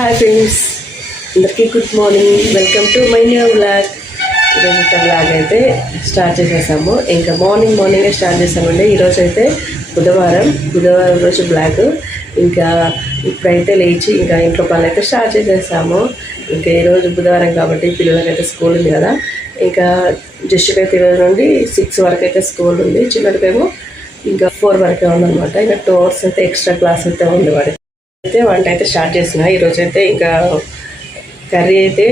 Hi friends, అందరికీ good morning. Welcome to my new vlog. ఈరోజు vlog అయితే start చేసేసాము. ఇంకా మార్నింగే స్టార్ట్ చేసామండి. ఈరోజు అయితే బుధవారం రోజు బ్లాగ్. ఇంకా ఇప్పుడైతే లేచి ఇంకా ఇంట్లో పనులు అయితే స్టార్ట్ చేసేసాము. ఇంకా ఈరోజు బుధవారం కాబట్టి పిల్లలకైతే స్కూల్ ఉంది కదా. ఇంకా జస్ట్కి అయితే ఈరోజు నుండి 6 వరకు అయితే స్కూల్ ఉంది. చిన్నడికేమో ఇంకా 4 వరకే ఉందన్నమాట. ఇంకా 2 hours అయితే ఎక్స్ట్రా క్లాస్ అయితే ఉంది వాడి. అయితే వంట అయితే స్టార్ట్ చేసిన. ఈరోజు అయితే ఇంకా కర్రీ అయితే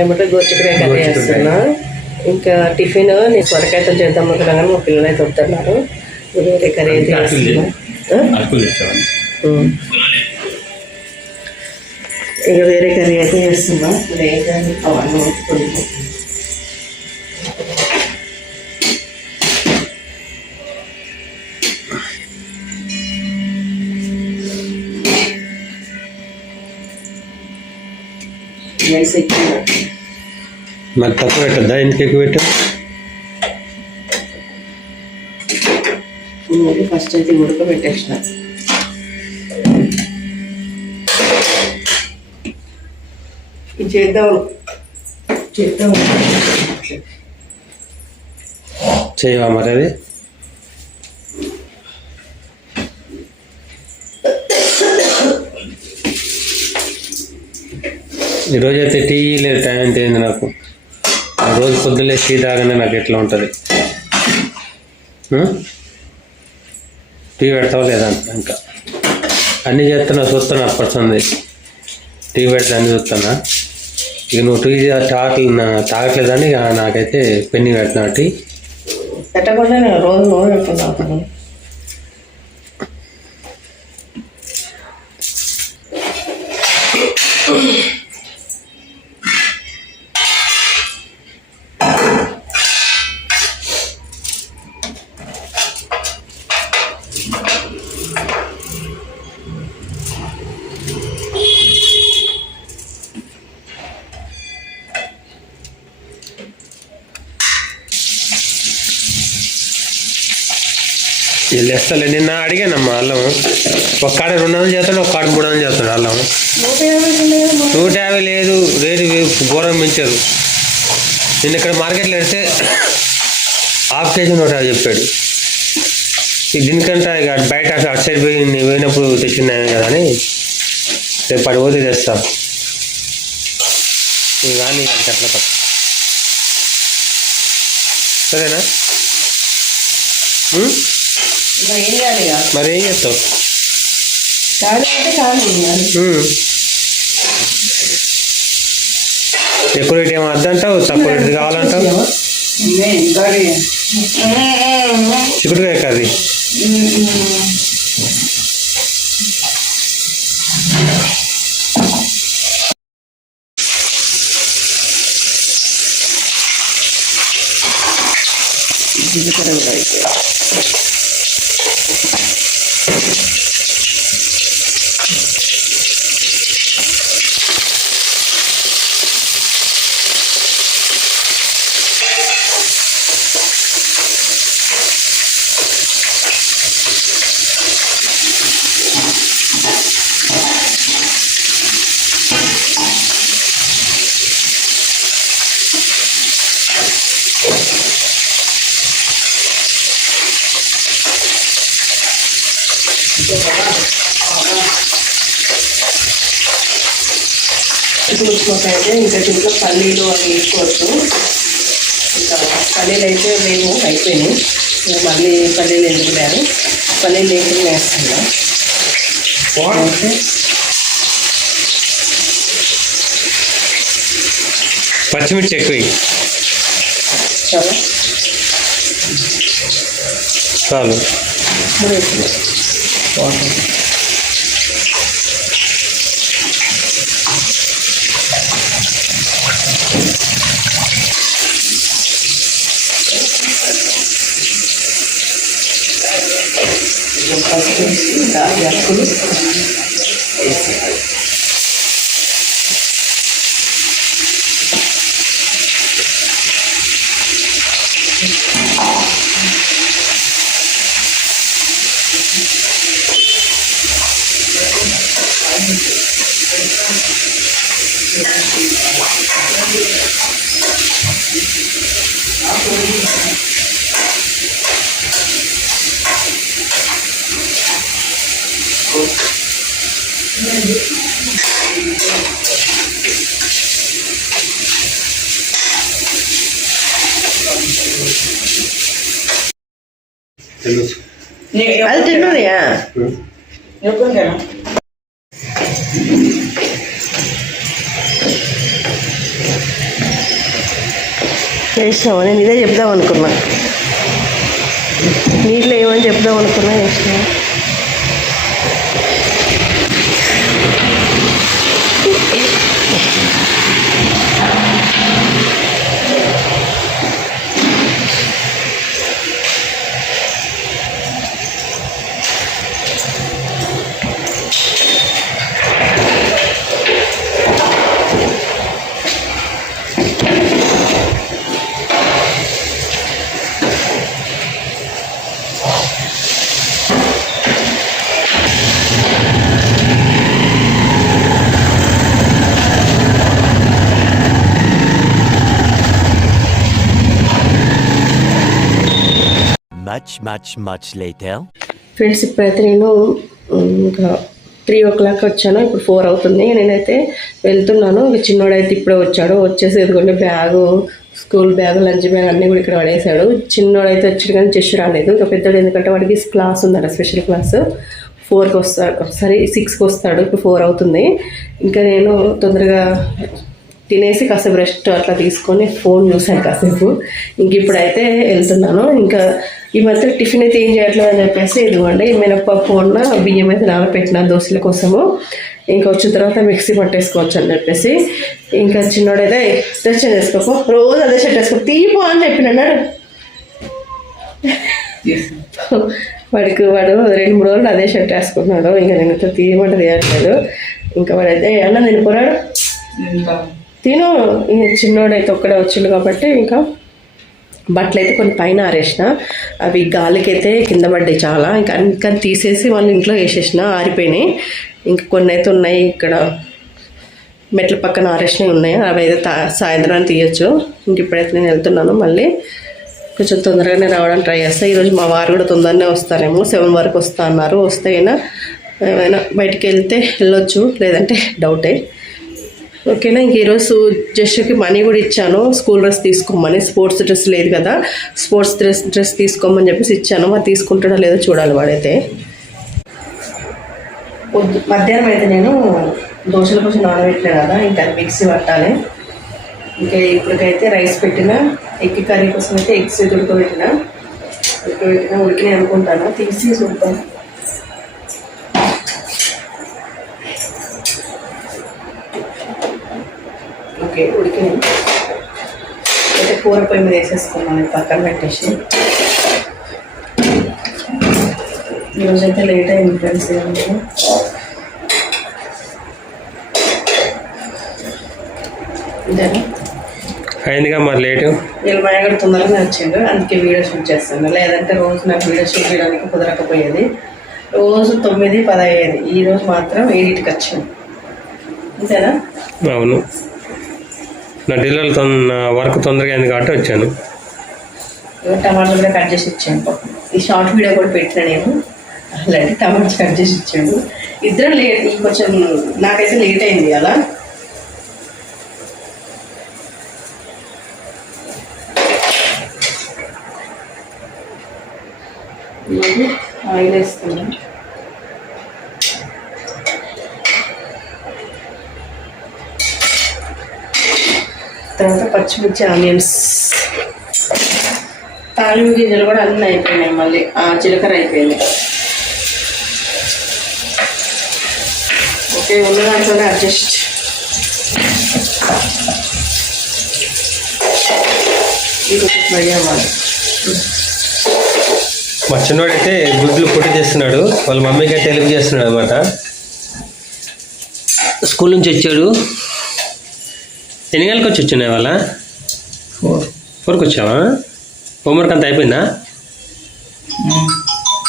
ఏమంటే గోరుచిక్కుడుకాయ కర్రీ చేస్తున్నా. ఇంకా టిఫిన్ నేను సొరకాయతో చేద్దాం అనుకున్నా కానీ మా పిల్లలు అయితే వస్తున్నారు. వేరే కర్రీ అయితే చేస్తున్నా. ఇక వేరే కర్రీ అయితే చేస్తున్నా. అవన్నీ వండుకుంటున్నాం. మరి తక్కువ పెట్టద్దా? ఎందుకు ఎక్కువ పెట్టా? ఫస్ట్ అయితే ఉడకబెట్టేసిన. చేద్దాం చేయవా మరి అది? ఈరోజు అయితే టీ లేదు, టైం ఎంత అయింది నాకు. రోజు పొద్దున్నే టీ తాగానే నాకు ఎట్లా ఉంటుంది. టీ పెడతావా లేదా ఇంకా అన్నీ చేస్తున్నా, చూస్తున్నా. అప్పటి టీ పెడితే అన్నీ చూస్తున్నా. ఇక నువ్వు టీ తాగట్లేదని నాకైతే పెన్ని పెడుతున్నా. టీ పెట్టకుండా రోజు పెట్టుకున్నాను. వీళ్ళు వేస్తలే. నిన్న అడిగానమ్మా అల్లం. ఒక కాడ 200 చేస్తాడు, ఒక కాడ 300 చేస్తాడు అల్లం. 150 లేదు, రేటు ఘోరం పెంచారు. నిన్న ఇక్కడ మార్కెట్లో పెడితే ½ కేజీ 150 చెప్పాడు. దీనికంటే ఇక బయట అటు సైడ్ పోయినప్పుడు తెచ్చిన్నాను కదా అని రేపు 10 పోతే తెస్తాం. ఇవి కానీ అట్లా పక్క సరేనా? మరి ఏం చేస్తావు? ఎక్కువ రేటు ఏమో వద్దంటావు, తక్కువ రేటు కావాలంటావు. చిక్కుడుకాయ కర్రీ అయితే ఇంకా ఇంట్లో పల్లీలు అవి వేసుకోవచ్చు. ఇంకా పల్లీలు అయితే మేము అయిపోయినాయి. మళ్ళీ పల్లీలు ఎందుకు లేదు, పల్లీలు లేకుండా వేస్తున్నా. పచ్చిమిర్చి ఎక్కువ చాలు. అక్కులు తెలుసు. అది తిన్నాయా చేసినావా? నేను ఇదే చెప్దాం అనుకున్నా, నీళ్ళు ఏమని చెప్దాం అనుకున్నా. చేసినా Much later. ఫ్రెండ్స్, ఇప్పుడైతే నేను ఇంకా 3 o'clock వచ్చాను. ఇప్పుడు 4 అవుతుంది. నేనైతే వెళ్తున్నాను. చిన్నోడైతే ఇప్పుడే వచ్చాడు. వచ్చేసి ఎదుగుంటే bag, school bag, lunch bag అన్నీ కూడా ఇక్కడ పడేశాడు. చిన్నోడైతే వచ్చాడు కానీ చెస్ రాలేదు. ఇంకా పెద్దోడు ఎందుకంటే వాడికి క్లాస్ ఉందట, స్పెషల్ క్లాస్. 4కి వస్తాడు, సరే 6కి వస్తాడు. ఇప్పుడు 4 అవుతుంది. ఇంకా నేను తొందరగా తినేసి కాసేపు రెస్ట్ అట్లా తీసుకొని ఫోన్ చూసాను కాసేపు. ఇంక ఇప్పుడైతే వెళ్తున్నాను. ఇంకా ఈ మధ్య టిఫిన్ అయితే ఏం చేయట్లేదు అని చెప్పేసి ఇదిగోండి మినప్పప్పు ఉన్న బియ్యం అయితే నానబెట్టిన దోశల కోసము. ఇంకా వచ్చిన తర్వాత మిక్సీ పట్టేసుకోవచ్చు అని చెప్పేసి ఇంకా చిన్నోడైతే తెచ్చి వేసుకోపో, రోజు అదే షర్ట్ వేసుకో, తీపో అని చెప్పినాడు. వాడు 2-3 రోజులు అదే షర్ట్ వేసుకున్నాడు. ఇంకా నేను తీయమంటే తీయట్లేదు. ఇంకా వాడైతే అన్న తినిపోరాడు, తిను. చిన్నోడైతే ఒక్కడే వచ్చిండు కాబట్టి ఇంకా బట్టలు అయితే కొన్ని పైన ఆరేసిన, అవి గాలికైతే కింద పడ్డాయి చాలా. ఇంకా తీసేసి వాళ్ళు ఇంట్లో వేసేసిన, ఆరిపోయినాయి. ఇంకా కొన్ని అయితే ఉన్నాయి ఇక్కడ మెట్ల పక్కన ఆరేసినవి ఉన్నాయి. అవి అయితే సాయంత్రాన్ని తీయచ్చు. ఇంక ఇప్పుడైతే నేను వెళ్తున్నాను. మళ్ళీ కొంచెం తొందరగానే రావడానికి ట్రై చేస్తాను. ఈరోజు మా వారు కూడా తొందరనే వస్తారేమో, 7 వరకు వస్తా అన్నారు. వస్తే అయినా ఏమైనా బయటికి వెళ్తే వెళ్ళొచ్చు, లేదంటే డౌటే. ఓకేనా. ఇంక ఈరోజు జస్ట్కి మనీ కూడా ఇచ్చాను, స్కూల్ డ్రెస్ తీసుకోమని. స్పోర్ట్స్ డ్రెస్ లేదు కదా, స్పోర్ట్స్ డ్రెస్ తీసుకోమని చెప్పేసి ఇచ్చాను. మరి తీసుకుంటాడో లేదో చూడాలి వాడైతే. మధ్యాహ్నం అయితే నేను దోశల కోసం నానబెట్టినా కదా, ఇంకా మిక్సీ పట్టాలి. ఇంకా ఇప్పటికైతే రైస్ పెట్టిన, ఎగ్ కర్రీ కోసం అయితే ఎగ్స్ ఉడకబెట్టిన ఉడికినాయి అనుకుంటాను. తీసి చూద్దాం. ఓకే, ఉడికినాయి. అయితే కూర పొయ్యి మీద వేసేసుకున్నాను, పక్కన పెట్టేసి. ఈరోజైతే లేట్ అయింది ఫ్రెండ్స్. ఇదేనా అయిందిగా మరి లేటు. నేను మాయగడ తొందరగా వచ్చిండు, అందుకే వీడియో షూట్ చేస్తాను. లేదంటే రోజు నాకు వీడియో షూట్ చేయడానికి కుదరకపోయేది. రోజు 9-10 అయ్యేది. ఈరోజు మాత్రం 7కి వచ్చాను. అంతేనా? అవును, నా డీలర్ వర్క్ తొందరగా అయింది కాబట్టి వచ్చాను. టమాటాలు కూడా కట్ చేసి ఇచ్చాను. ఈ షార్ట్ వీడియో కూడా పెట్టినా నేను. అలాంటి టమాటాలు కట్ చేసి ఇచ్చాడు. ఇద్దరం లేట్, కొంచెం నాకైతే లేట్ అయింది కదా. ఆయిల్ వేస్తున్నాం. తర్వాత పచ్చిమిర్చి, ఆనియన్స్, తాలింపు గింజలు కూడా అన్నీ అయిపోయినాయి. మళ్ళీ జీలకర్ర అయిపోయింది. ఓకే, ఉన్న దాంట్లోనే అడ్జస్ట్. ఇది ఫ్రై అవ్వాలి. మా చిన్నవాడైతే గుడ్లు పొట్టి చేస్తున్నాడు, వాళ్ళ మమ్మీకి అయితే హెల్ప్ చేస్తున్నాడు అనమాట. స్కూల్ నుంచి వచ్చాడు. ఎన్ని గంటలకు వచ్చి వచ్చినాయి వాళ్ళ? 4కి వచ్చావా? హోంవర్క్ అంతా అయిపోయిందా?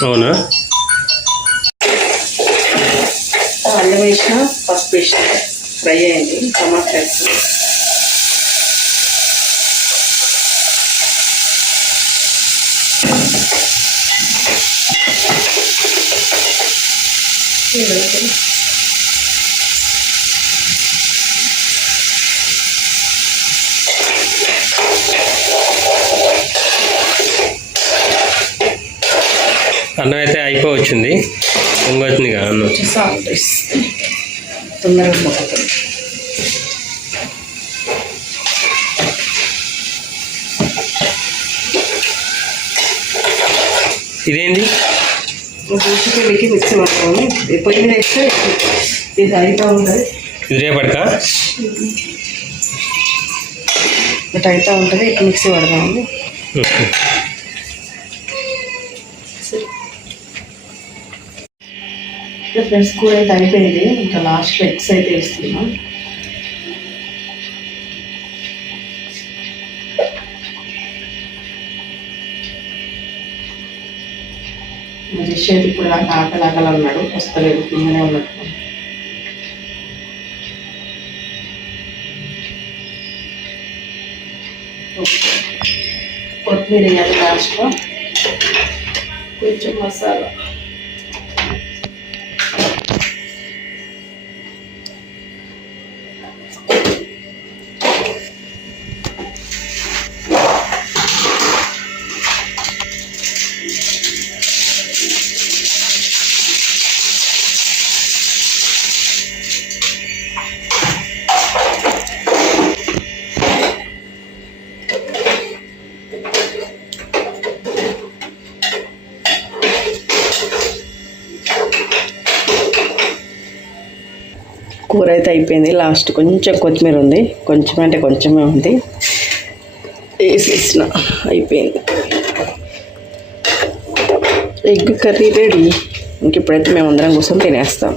అవునా? అల్లం వేసిన, పసుపు వేసిన, ఫ్రై అయింది. టమాటా వేస్తాం. అన్నం అయితే అయిపోవచ్చింది. పొంగొచ్చింది కదా అన్నం. సాల్ట్ వేస్తే తొందరగా మొక్కుతుంది. ఇదేంటి దోసకాయలకి మిక్సీ పడతాము. పొయ్యి మీద వేస్తే ఇది అయితా ఉంటుంది. ఇది రేపటికా ఇటు అయితా ఉంటుంది. ఇటు మిక్సీ పడతాము. ఫ్రెండ్స్ కూర అయితే అయిపోయింది. ఇంకా లాస్ట్లో ఎగ్స్ అయితే వేస్తున్నాం. రిష్ అయితే ఇప్పుడు దాకా ఆకలి అన్నాడు. వస్తలేదు, కిందనే ఉన్నట్టు. కొత్తిమీర వేయాలి లాస్ట్లో. కొంచెం మసాలా. కూర అయితే అయిపోయింది. లాస్ట్ కొంచెం కొత్తిమీర ఉంది. కొంచెం అంటే కొంచెమే ఉంది. వేసేసిన అయిపోయింది. Egg curry ready. ఇంక ఇప్పుడైతే మేము అందరం కూర్చొని తినేస్తాం.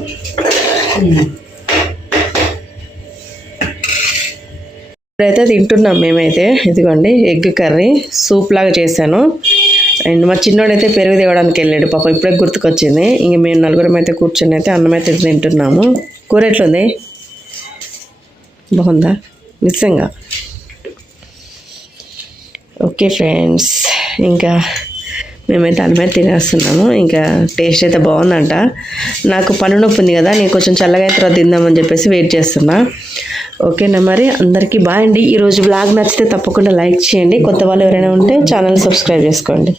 ఇప్పుడైతే తింటున్నాం మేమైతే. ఇదిగోండి ఎగ్ కర్రీ సూప్ లాగా చేశాను. అండ్ మా చిన్నోడైతే పెరుగు తేవడానికి వెళ్ళాడు. పాప ఇప్పుడే గుర్తుకొచ్చింది. ఇంక మేము నలుగురం అయితే కూర్చొని అయితే అన్నం అయితే తింటున్నాము. కూర ఎట్లుంది? బాగుందా? నిజంగా. ఓకే ఫ్రెండ్స్, ఇంకా మేమైతే అన్నమే తినేస్తున్నాము. ఇంకా టేస్ట్ అయితే బాగుందంట. నాకు పన్ను నొప్పి ఉంది కదా, నేను కొంచెం చల్లగా అయిన తర్వాత తిందామని చెప్పేసి వెయిట్ చేస్తున్నా. ఓకేనా మరి, అందరికీ బాయ్ అండి. ఈరోజు బ్లాగ్ నచ్చితే తప్పకుండా లైక్ చేయండి. కొత్త వాళ్ళు ఎవరైనా ఉంటే ఛానల్ సబ్స్క్రైబ్ చేసుకోండి.